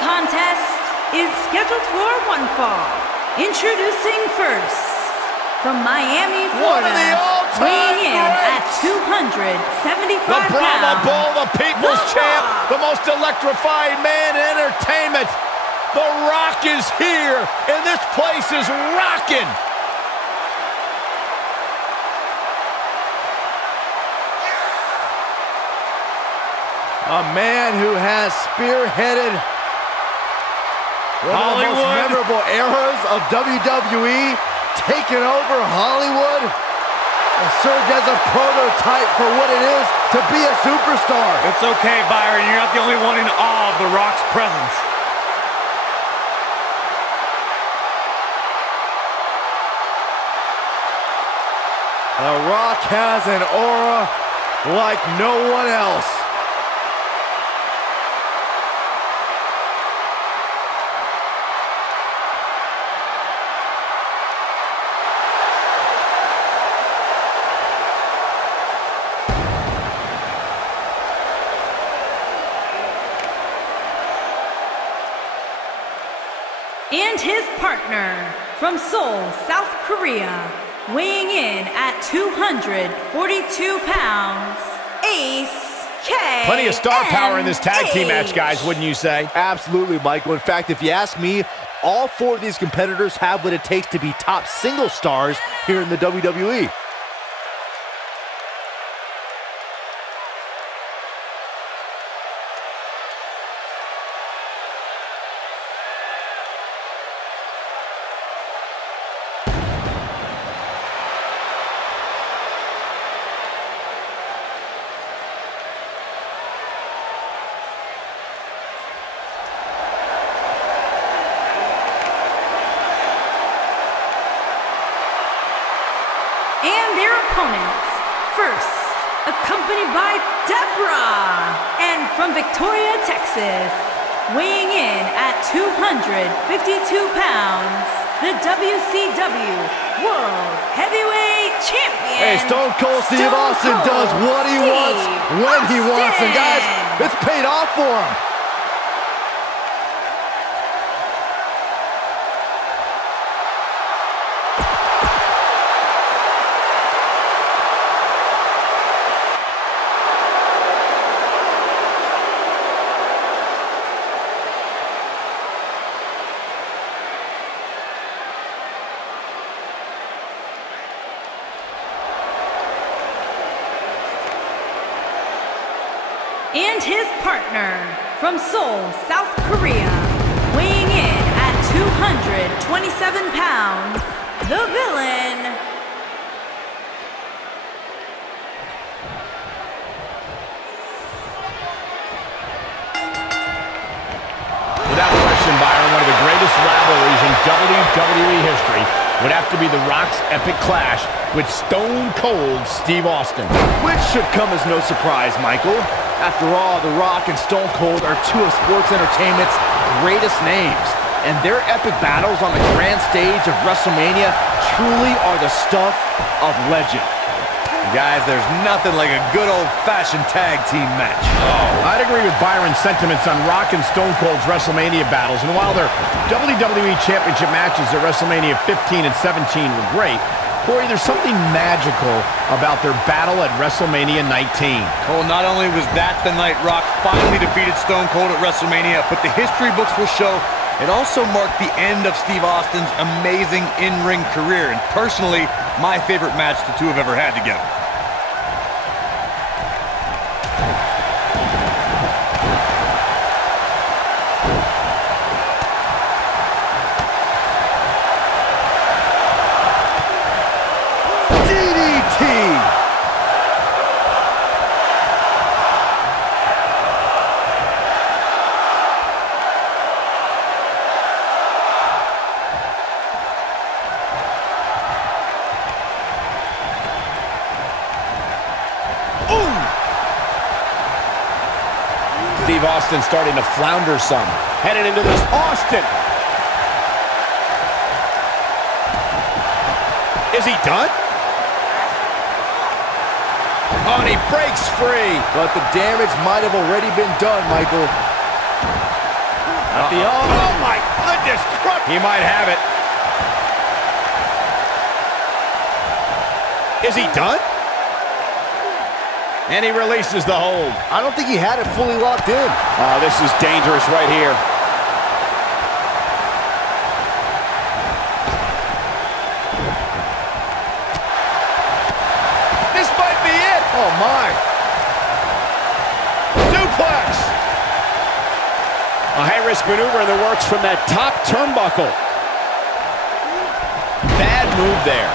contest is scheduled for one fall. Introducing first, from Miami, Florida, weighing in at 275 pounds. The Brahma Bull, the People's Champ, the most electrifying man in entertainment. The Rock is here, and this place is rocking. A man who has spearheaded one of the most memorable eras of WWE, taken over Hollywood, and served as a prototype for what it is to be a superstar. It's okay, Byron. You're not the only one in awe of The Rock's presence. The Rock has an aura like no one else. And his partner, from Seoul, South Korea, weighing in at 242 pounds, Ace K. Plenty of star power in this tag team match, guys, wouldn't you say? Absolutely, Michael. In fact, if you ask me, all four of these competitors have what it takes to be top single stars here in the WWE. And their opponents, first, accompanied by Deborah, and from Victoria, Texas, weighing in at 252 pounds, the WCW World Heavyweight Champion. Hey, Stone Cold Steve Austin does what he wants, when he wants, and guys, it's paid off for him. And his partner, from Seoul, South Korea, weighing in at 227 pounds, the Villain. Without question, Byron, one of the greatest rivalries in WWE history would have to be The Rock's epic clash with Stone Cold Steve Austin. Which should come as no surprise, Michael. After all, The Rock and Stone Cold are two of sports entertainment's greatest names, and their epic battles on the grand stage of WrestleMania truly are the stuff of legend. Guys, there's nothing like a good old-fashioned tag team match. Oh, I'd agree with Byron's sentiments on Rock and Stone Cold's WrestleMania battles, and while their WWE Championship matches at WrestleMania 15 and 17 were great, Corey, there's something magical about their battle at WrestleMania 19. Oh, not only was that the night Rock finally defeated Stone Cold at WrestleMania, but the history books will show it also marked the end of Steve Austin's amazing in-ring career, and personally, my favorite match the two have ever had together. Steve Austin starting to flounder some. Headed into this, Austin. Is he done? Oh, and he breaks free. But the damage might have already been done, Michael. Oh, my goodness. He might have it. Is he done? And he releases the hold. I don't think he had it fully locked in. This is dangerous right here. This might be it. Oh, my. Suplex. A high-risk maneuver in the works from that top turnbuckle. Bad move there.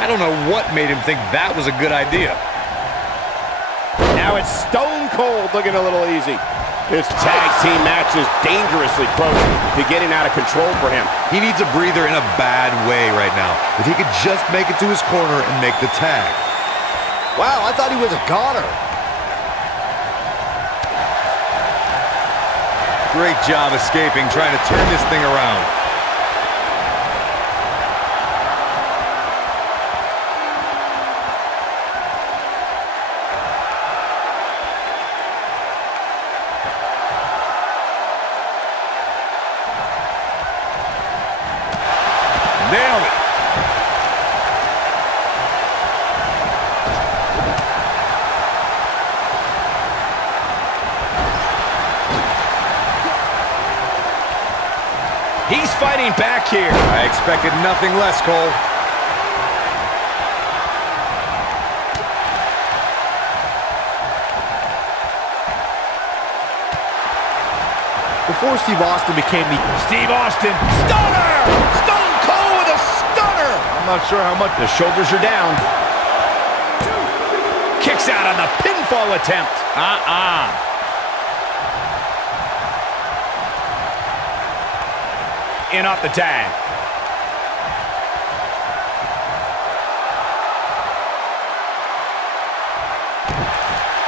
I don't know what made him think that was a good idea. Now it's Stone Cold looking a little easy. This tag team match is dangerously close to getting out of control for him. He needs a breather in a bad way right now. If he could just make it to his corner and make the tag. Wow, I thought he was a goner. Great job escaping, trying to turn this thing around. Nailed it. He's fighting back here. I expected nothing less, Cole. Before Steve Austin became the... Steve Austin, stunner! Stone Cold with a stunner! I'm not sure how much... The shoulders are down. Kicks out on the pinfall attempt. In off the tag.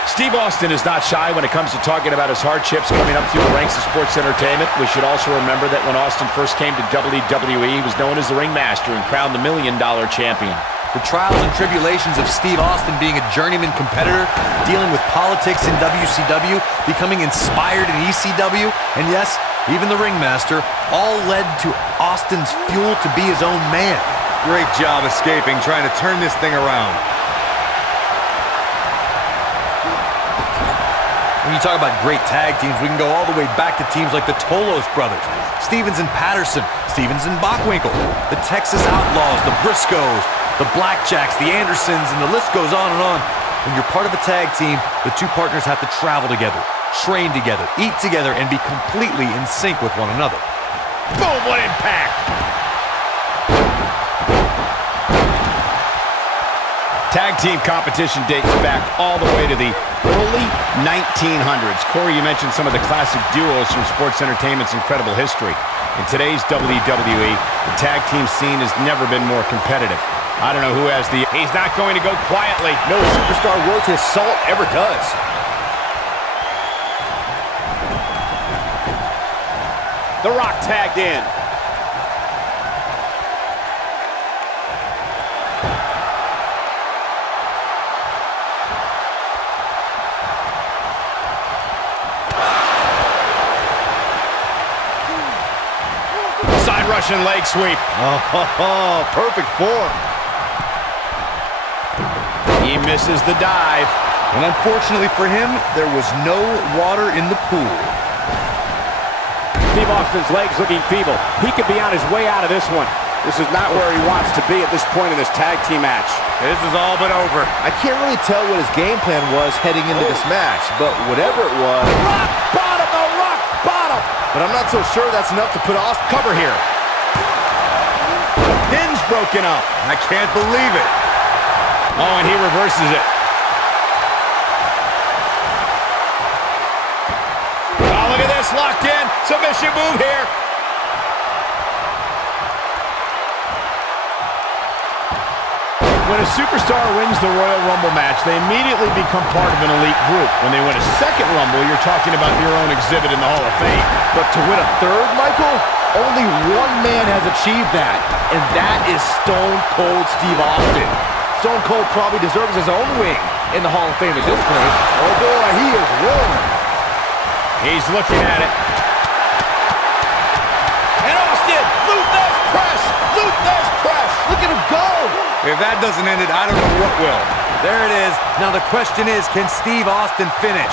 Steve Austin is not shy when it comes to talking about his hardships coming up through the ranks of sports entertainment. We should also remember that when Austin first came to WWE, he was known as the ringmaster and crowned the $1 Million champion. The trials and tribulations of Steve Austin being a journeyman competitor, dealing with politics in WCW, becoming inspired in ECW, and yes, even the ringmaster, all led to Austin's fuel to be his own man. Great job escaping, trying to turn this thing around. When you talk about great tag teams, we can go all the way back to teams like the Tolos brothers, Stevens and Patterson, Stevens and Bockwinkel, the Texas Outlaws, the Briscoes, the Blackjacks, the Andersons, and the list goes on and on. When you're part of a tag team, the two partners have to travel together, train together, eat together, and be completely in sync with one another. Boom, what impact! Tag team competition dates back all the way to the early 1900s. Corey, you mentioned some of the classic duos from sports entertainment's incredible history. In today's WWE, the tag team scene has never been more competitive. I don't know who has the... He's not going to go quietly. No superstar worth his salt ever does. The Rock tagged in. Side Russian leg sweep. Oh, perfect form. He misses the dive. And unfortunately for him, there was no water in the pool. Steve Austin's legs looking feeble. He could be on his way out of this one. This is not where he wants to be at this point in this tag team match. This is all but over. I can't really tell what his game plan was heading into this match, but whatever it was... Rock bottom, the rock bottom! But I'm not so sure that's enough to put Austin... Cover here. The pin's broken up. I can't believe it. Oh, and he reverses it. Oh, look at this, locked in. Submission move here. When a superstar wins the Royal Rumble match, they immediately become part of an elite group. When they win a second Rumble, you're talking about your own exhibit in the Hall of Fame. But to win a third, Michael, only one man has achieved that, and that is Stone Cold Steve Austin. Stone Cold probably deserves his own wing in the Hall of Fame at this point. Oh boy, he is rolling. He's looking at it. Look at him go! If that doesn't end it, I don't know what will. There it is. Now the question is, can Steve Austin finish?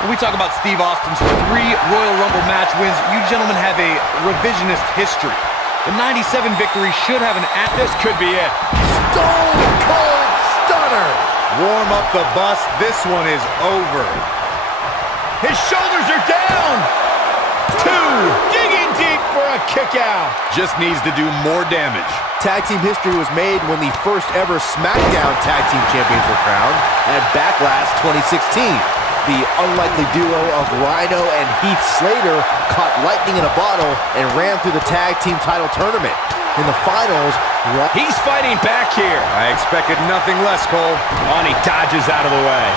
When we talk about Steve Austin's 3 Royal Rumble match wins, you gentlemen have a revisionist history. The 97 victory should have an This could be it. Stone Cold Stunner! Warm up the bus. This one is over. His shoulders are down. 2, digging deep for a kick out. Just needs to do more damage. Tag team history was made when the first ever SmackDown Tag Team Champions were crowned at Backlash 2016. The unlikely duo of Rhino and Heath Slater caught lightning in a bottle and ran through the tag team title tournament. In the finals, he's fighting back here. I expected nothing less, Cole. On, he dodges out of the way.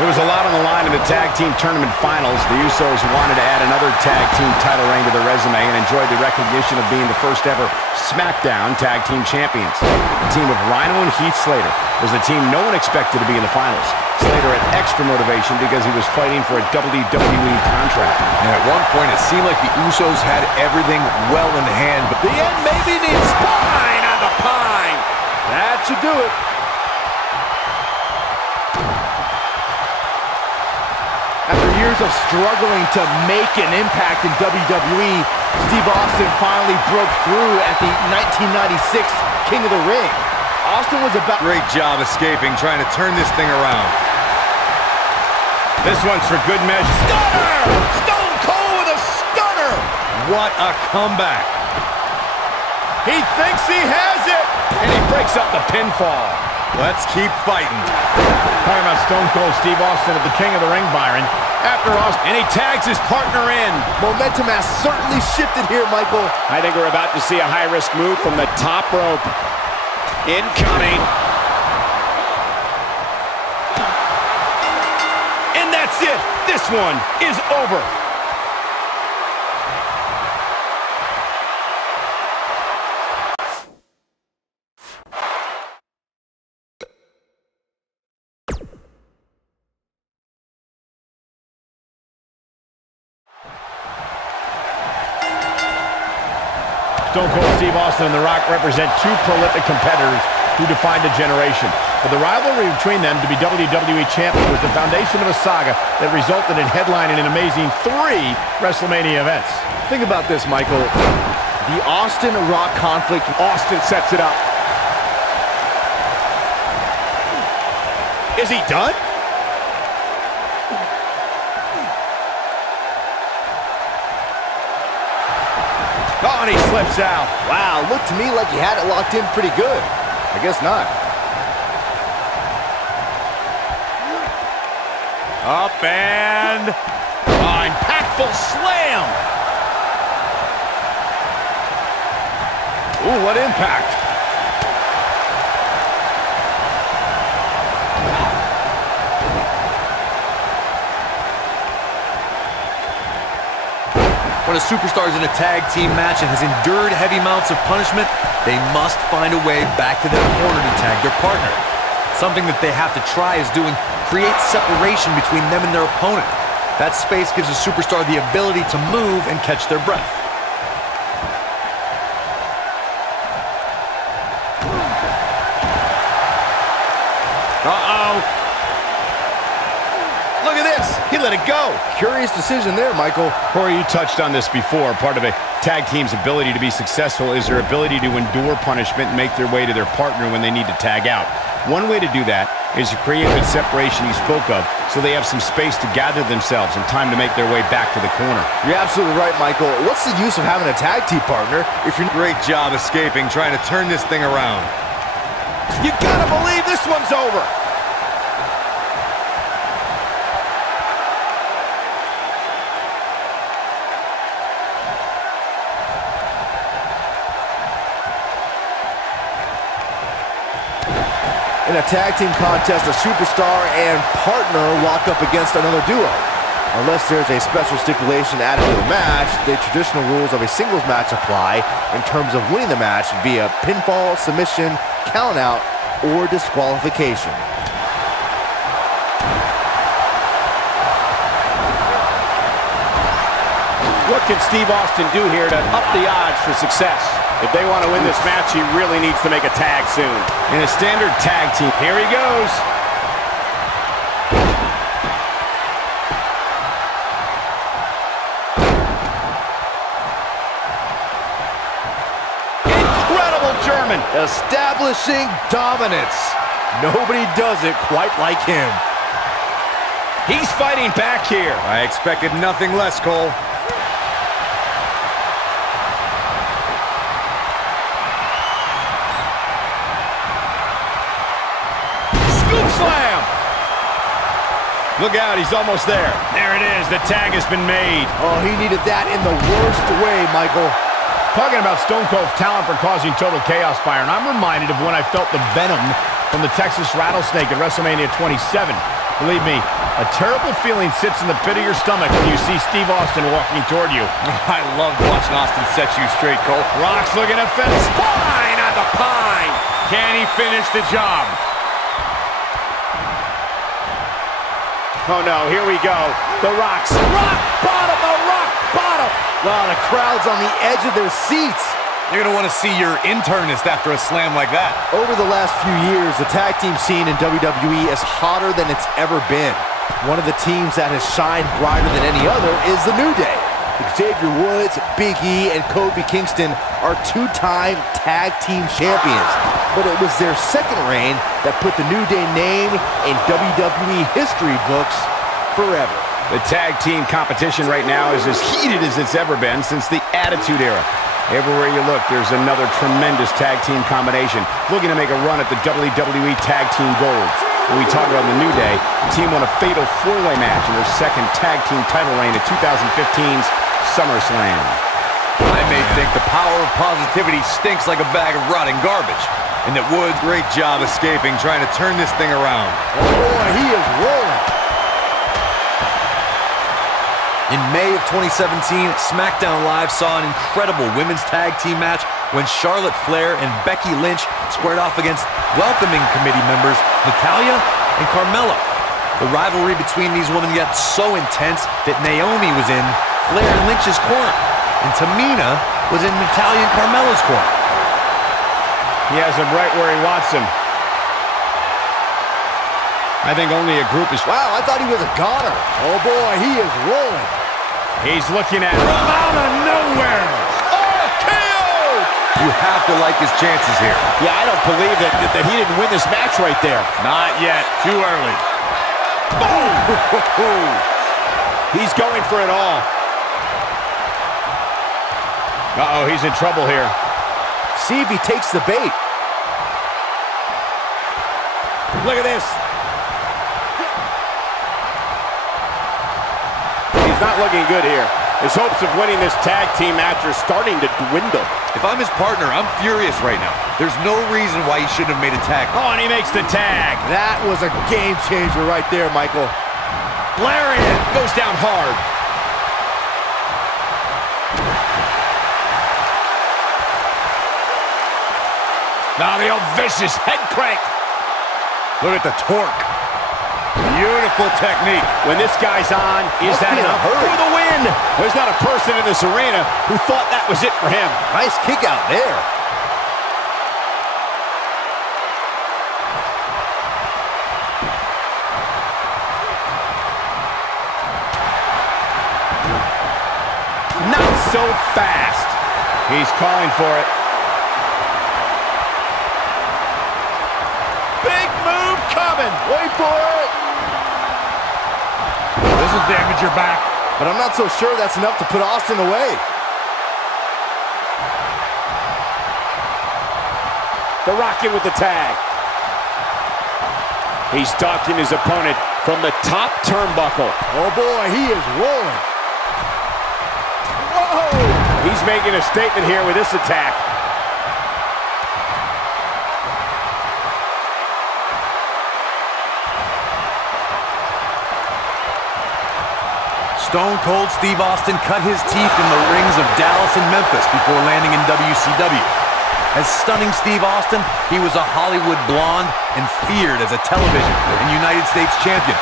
There was a lot on the line in the tag team tournament finals. The Usos wanted to add another tag team title reign to their resume and enjoyed the recognition of being the first ever SmackDown Tag Team Champions. The team of Rhino and Heath Slater was the team no one expected to be in the finals. Slater had extra motivation because he was fighting for a WWE contract. And at one point, it seemed like the Usos had everything well in hand, but the end maybe needs spine on the pine. That should do it. After years of struggling to make an impact in WWE, Steve Austin finally broke through at the 1996 King of the Ring. Austin was about... Great job escaping, trying to turn this thing around. This one's for good measure. Stunner! Stone Cold with a stunner! What a comeback. He thinks he has it! And he breaks up the pinfall. Let's keep fighting. Talking about Stone Cold Steve Austin at the King of the Ring, Byron. After Austin, and he tags his partner in. Momentum has certainly shifted here, Michael. I think we're about to see a high-risk move from the top rope. Incoming. And that's it. This one is over. Stone Cold Steve Austin and The Rock represent 2 prolific competitors who defined a generation. But the rivalry between them to be WWE champion was the foundation of a saga that resulted in headlining an amazing 3 WrestleMania events. Think about this, Michael. The Austin-Rock conflict. Austin sets it up. Is he done? Oh, and he slips out. Wow, looked to me like he had it locked in pretty good. I guess not. Up and... Oh, impactful slam! Ooh, what impact! When a superstar is in a tag team match and has endured heavy amounts of punishment, they must find a way back to their corner to tag their partner. Something that they have to try is doing create separation between them and their opponent. That space gives a superstar the ability to move and catch their breath. Uh-oh. Look at this. He let it go. Curious decision there, Michael. Corey, you touched on this before. Part of a tag team's ability to be successful is their ability to endure punishment and make their way to their partner when they need to tag out. One way to do that is to create that separation you spoke of so they have some space to gather themselves and time to make their way back to the corner. You're absolutely right, Michael. What's the use of having a tag team partner if you're... Great job escaping, trying to turn this thing around. You gotta believe this one's over. In a tag team contest, a superstar and partner walk up against another duo. Unless there's a special stipulation added to the match, the traditional rules of a singles match apply in terms of winning the match via pinfall, submission, countout, or disqualification. What What can Steve Austin do here to up the odds for success? If they want to win this match, he really needs to make a tag soon. In a standard tag team, here he goes. Incredible German. Establishing dominance. Nobody does it quite like him. He's fighting back here. I expected nothing less, Cole. Scoop slam. Look out, he's almost there. There it is, the tag has been made. Oh, he needed that in the worst way, Michael. Talking about Stone Cold's talent for causing total chaos, Byron, I'm reminded of when I felt the venom from the Texas Rattlesnake at WrestleMania 27. Believe me, a terrible feeling sits in the pit of your stomach when you see Steve Austin walking toward you. I love watching Austin set you straight, Cole. Rock's looking to finish. Spine on the pine. Can he finish the job? Oh no, here we go. The Rock's rock bottom, the rock bottom. Wow, the crowd's on the edge of their seats. You're going to want to see your internist after a slam like that. Over the last few years, the tag team scene in WWE is hotter than it's ever been. One of the teams that has shined brighter than any other is the New Day. Xavier Woods, Big E, and Kofi Kingston are two-time tag team champions. But it was their second reign that put the New Day name in WWE history books forever. The tag team competition right now is as heated as it's ever been since the Attitude Era. Everywhere you look, there's another tremendous tag team combination looking to make a run at the WWE Tag Team Gold. When we talk about the New Day, the team won a fatal four-way match in their second tag team title reign at 2015's SummerSlam. I may think the power of positivity stinks like a bag of rotting garbage. And that Woods, great job escaping, trying to turn this thing around. Oh boy, he is rolling. In May of 2017, SmackDown Live saw an incredible women's tag team match when Charlotte Flair and Becky Lynch squared off against welcoming committee members Natalya and Carmella. The rivalry between these women got so intense that Naomi was in Flair and Lynch's corner, and Tamina was in Natalya and Carmella's corner. He has him right where he wants him. I think only a group is... Wow, I thought he was a goner. Oh boy, he is rolling. He's looking at... From out of nowhere! Oh, KO! You have to like his chances here. Yeah, I don't believe that he didn't win this match right there. Not yet. Too early. Boom! He's going for it all. Uh-oh, he's in trouble here. See if he takes the bait. Look at this. He's not looking good here. His hopes of winning this tag team match are starting to dwindle. If I'm his partner, I'm furious right now. There's no reason why he shouldn't have made a tag. Oh, and he makes the tag. That was a game changer right there, Michael. Lariat goes down hard. Now the old vicious head crank. Look at the torque. Beautiful technique. When this guy's on, is that enough for the win? There's not a person in this arena who thought that was it for him. Nice kick out there. Not so fast. He's calling for it. Big move coming. Wait for it. This will damage your back. But I'm not so sure that's enough to put Austin away. The Rock in with the tag. He's stalking his opponent from the top turnbuckle. Oh boy, he is rolling. Whoa! He's making a statement here with this attack. Stone Cold Steve Austin cut his teeth in the rings of Dallas and Memphis before landing in WCW. As stunning Steve Austin, he was a Hollywood blonde and feared as a television and United States champion.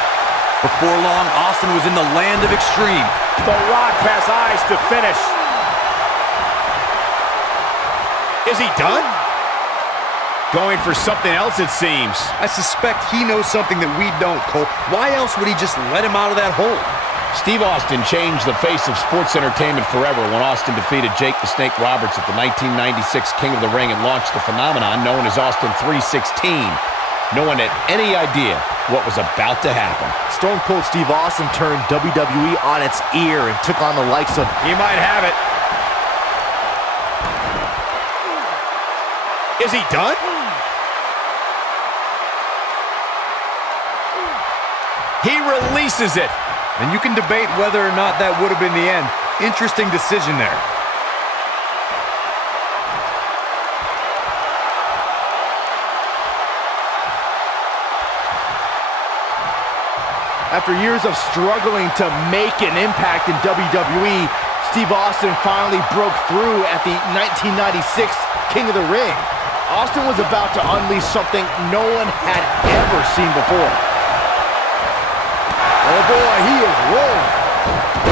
Before long, Austin was in the land of extreme, The Rock has eyes to finish. Is he done? Going for something else, it seems. I suspect he knows something that we don't, Cole. Why else would he just let him out of that hole? Steve Austin changed the face of sports entertainment forever when Austin defeated Jake the Snake Roberts at the 1996 King of the Ring and launched the phenomenon known as Austin 316. No one had any idea what was about to happen. Stone Cold Steve Austin turned WWE on its ear and took on the likes of... He might have it. Is he done? He releases it. And you can debate whether or not that would have been the end. Interesting decision there. After years of struggling to make an impact in WWE, Steve Austin finally broke through at the 1996 King of the Ring. Austin was about to unleash something no one had ever seen before. Oh boy, he is rolling.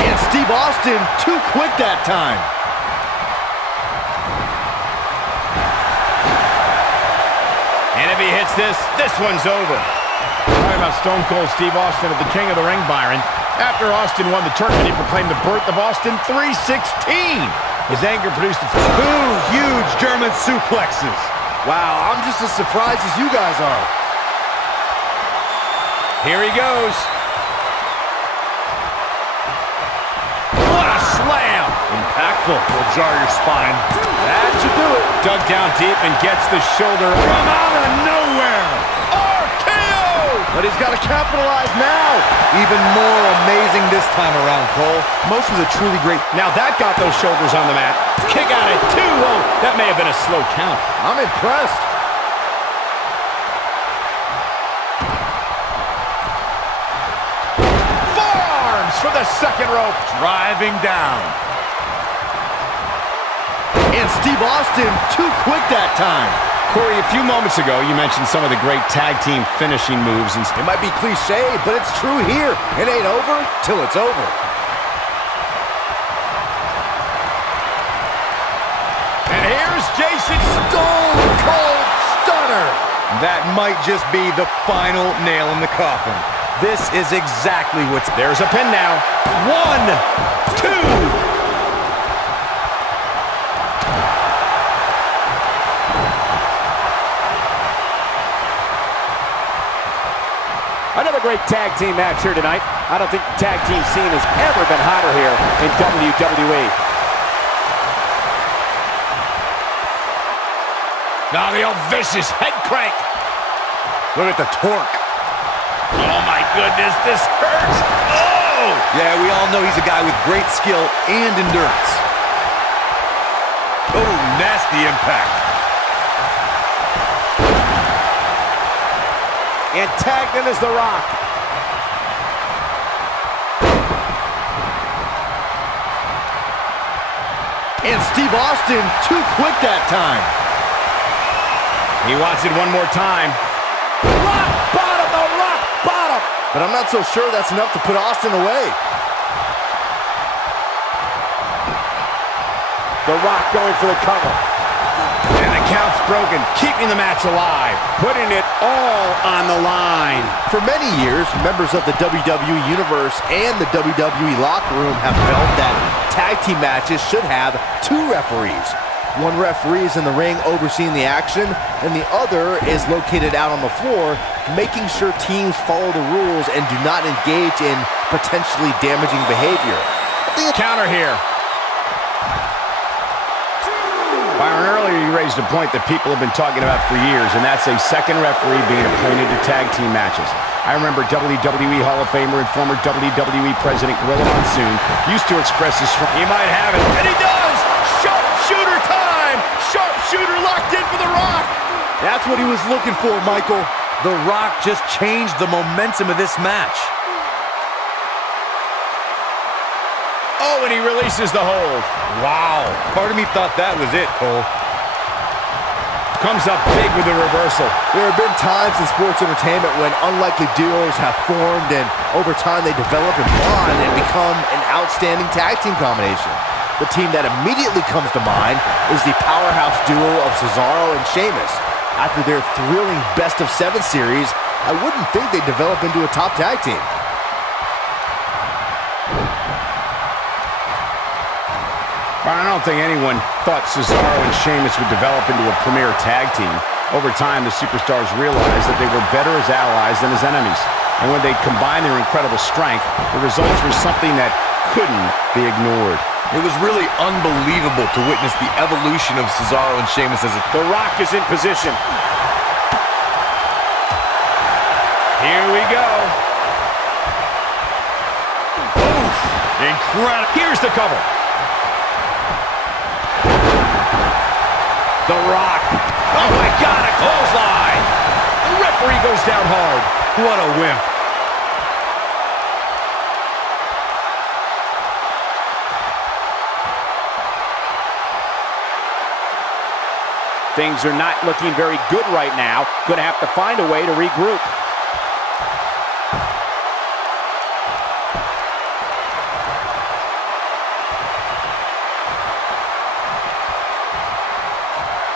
And Steve Austin too quick that time. And if he hits this, this one's over. Talking about Stone Cold Steve Austin at the King of the Ring, Byron. After Austin won the tournament, he proclaimed the birth of Austin 316. His anger produced two huge German suplexes. Wow, I'm just as surprised as you guys are. Here he goes. What a slam! Impactful. Will jar your spine. That should do it. Dug down deep and gets the shoulder from out of nowhere. RKO! But he's got to capitalize now. Even more amazing this time around, Cole. Most of the truly great. Now that got those shoulders on the mat. Kick out at 2. Oh, that may have been a slow count. I'm impressed. Forearms for the second rope. Driving down. And Steve Austin too quick that time. Corey, a few moments ago, you mentioned some of the great tag team finishing moves. And it might be cliche, but it's true here. It ain't over till it's over. And here's Jason. Stone Cold Stunner. That might just be the final nail in the coffin. This is exactly what's... There's a pin now. 1, 2. Another great tag team match here tonight. I don't think the tag team scene has ever been hotter here in WWE. Now the old vicious head crank. Look at the torque. Oh my goodness, this hurts. Oh! Yeah, we all know he's a guy with great skill and endurance. Oh, nasty impact. And tagged in is The Rock. And Steve Austin too quick that time. He wants it one more time. Rock bottom, the rock bottom. But I'm not so sure that's enough to put Austin away. The Rock going for the cover. And the count's broken, keeping the match alive, putting it all on the line. For many years, members of the WWE Universe and the WWE locker room have felt that tag team matches should have 2 referees. One referee is in the ring overseeing the action, and the other is located out on the floor, making sure teams follow the rules and do not engage in potentially damaging behavior. Counter here. Byron, earlier you raised a point that people have been talking about for years, and that's a second referee being appointed to tag team matches. I remember WWE Hall of Famer and former WWE President Gorilla Monsoon used to express his... He might have it, and he does! Sharpshooter time! Sharpshooter locked in for The Rock! That's what he was looking for, Michael. The Rock just changed the momentum of this match. Oh, and he releases the hold. Wow. Part of me thought that was it, Cole. Comes up big with the reversal. There have been times in sports entertainment when unlikely duos have formed, and over time they develop and bond and become an outstanding tag team combination. The team that immediately comes to mind is the powerhouse duo of Cesaro and Sheamus. After their thrilling best-of-7 series, I wouldn't think they'd develop into a top tag team. I don't think anyone thought Cesaro and Sheamus would develop into a premier tag team. Over time, the superstars realized that they were better as allies than as enemies. And when they combined their incredible strength, the results were something that couldn't be ignored. It was really unbelievable to witness the evolution of Cesaro and Sheamus as The Rock is in position. Here we go. Oof, incredible. Here's the cover. The Rock. Oh my God, a clothesline. The referee goes down hard. What a wimp. Things are not looking very good right now. Gonna have to find a way to regroup.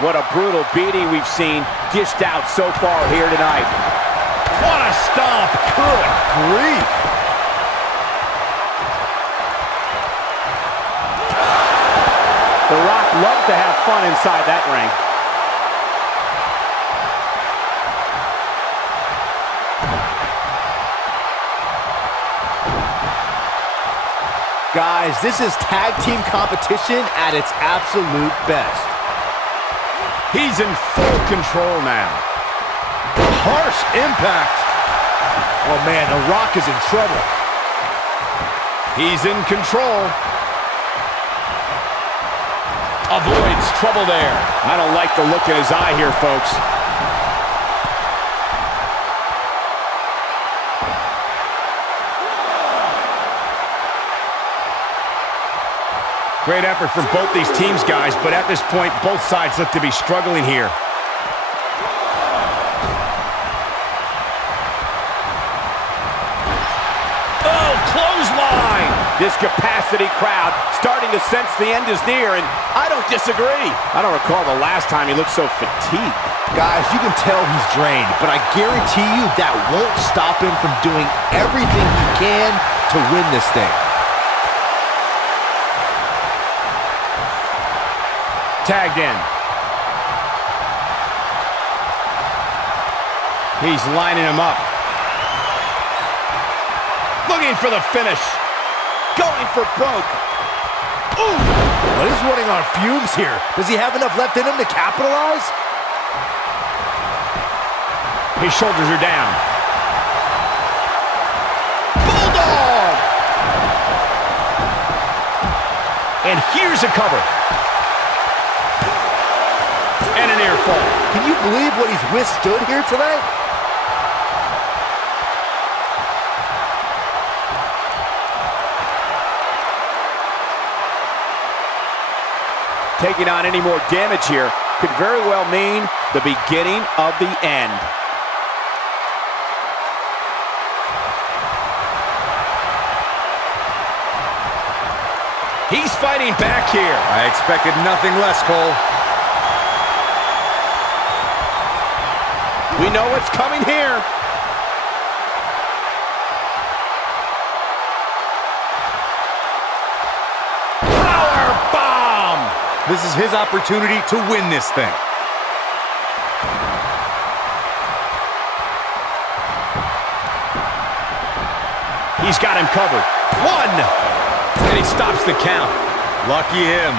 What a brutal beating we've seen dished out so far here tonight. What a stomp. Good grief. The Rock loves to have fun inside that ring. Guys, this is tag team competition at its absolute best. He's in full control now. Harsh impact. Oh man, The Rock is in trouble. He's in control. Avoids trouble there. I don't like the look in his eye here, folks. Great effort from both these teams, guys, but at this point, both sides look to be struggling here. Oh, clothesline! This capacity crowd starting to sense the end is near, and I don't disagree. I don't recall the last time he looked so fatigued. Guys, you can tell he's drained, but I guarantee you that won't stop him from doing everything he can to win this thing. Tagged in. He's lining him up. Looking for the finish. Going for broke. Ooh! Well, he's running on fumes here. Does he have enough left in him to capitalize? His shoulders are down. Bulldog! And here's a cover. And an air fall. Can you believe what he's withstood here tonight? Taking on any more damage here could very well mean the beginning of the end. He's fighting back here. I expected nothing less, Cole. We know what's coming here. Power bomb! This is his opportunity to win this thing. He's got him covered. One! And he stops the count. Lucky him.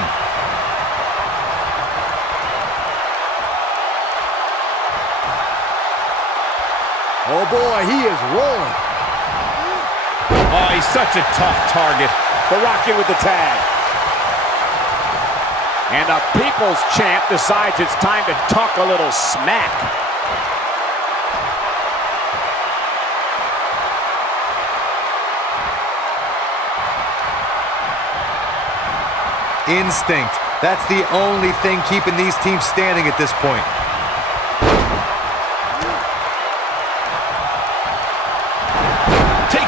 Oh boy, he is rolling. Oh, he's such a tough target. The Rock in with the tag. And the People's Champ decides it's time to talk a little smack. Instinct. That's the only thing keeping these teams standing at this point.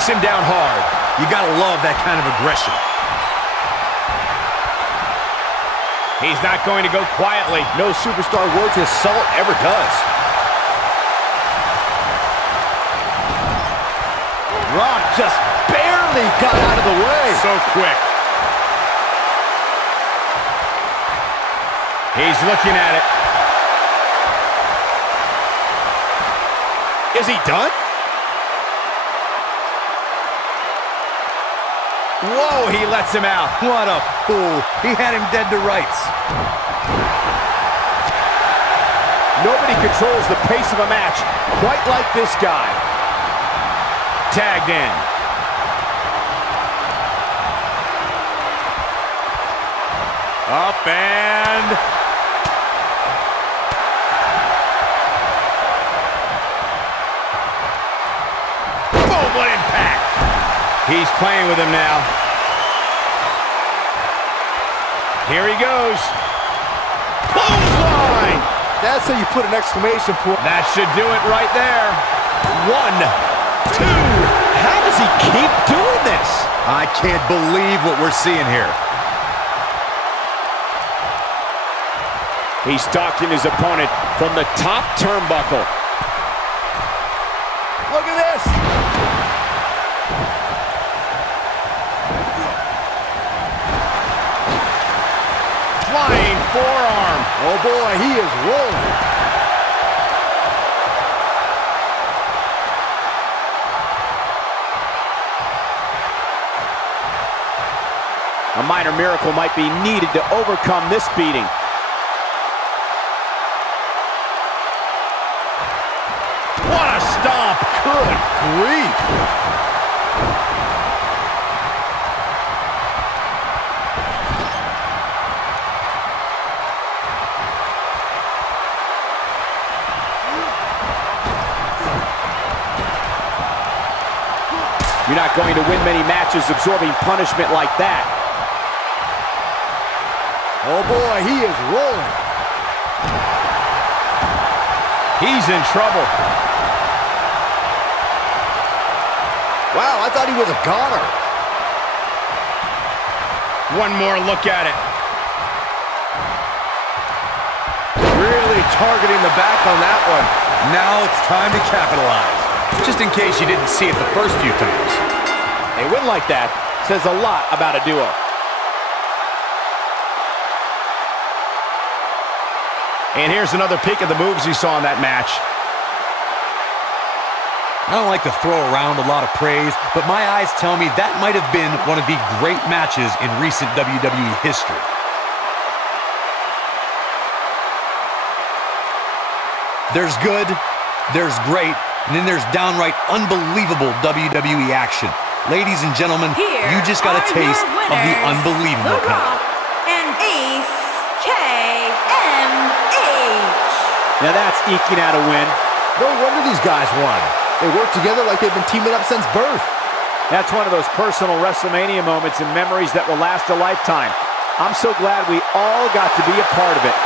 takes him down hard. You gotta love that kind of aggression. He's not going to go quietly. No superstar worth his salt ever does. Rock just barely got out of the way. So quick. He's looking at it. Is he done? Whoa, he lets him out. What a fool. He had him dead to rights. Nobody controls the pace of a match quite like this guy. Tagged in. Up and... boom, what impact. He's playing with him now. Here he goes. Clothesline! That's how you put an exclamation point. That should do it right there. 1, 2. How does he keep doing this? I can't believe what we're seeing here. He's stalking his opponent from the top turnbuckle. Look at this. Flying forearm. Oh boy, he is rolling. A minor miracle might be needed to overcome this beating. What a stomp! Good grief. You're not going to win many matches absorbing punishment like that. Oh boy, he is rolling. He's in trouble. Wow, I thought he was a goner. One more look at it. Really targeting the back on that one. Now it's time to capitalize. Just in case you didn't see it the first few times. A win like that says a lot about a duo. And here's another peek at the moves he saw in that match. I don't like to throw around a lot of praise, but my eyes tell me that might have been one of the great matches in recent WWE history. There's good, there's great, and then there's downright unbelievable WWE action. Ladies and gentlemen, you just got a taste of the unbelievable The Rock and Ace KMH. Now that's eking out a win. No wonder these guys won. They work together like they've been teaming up since birth. That's one of those personal WrestleMania moments and memories that will last a lifetime. I'm so glad we all got to be a part of it.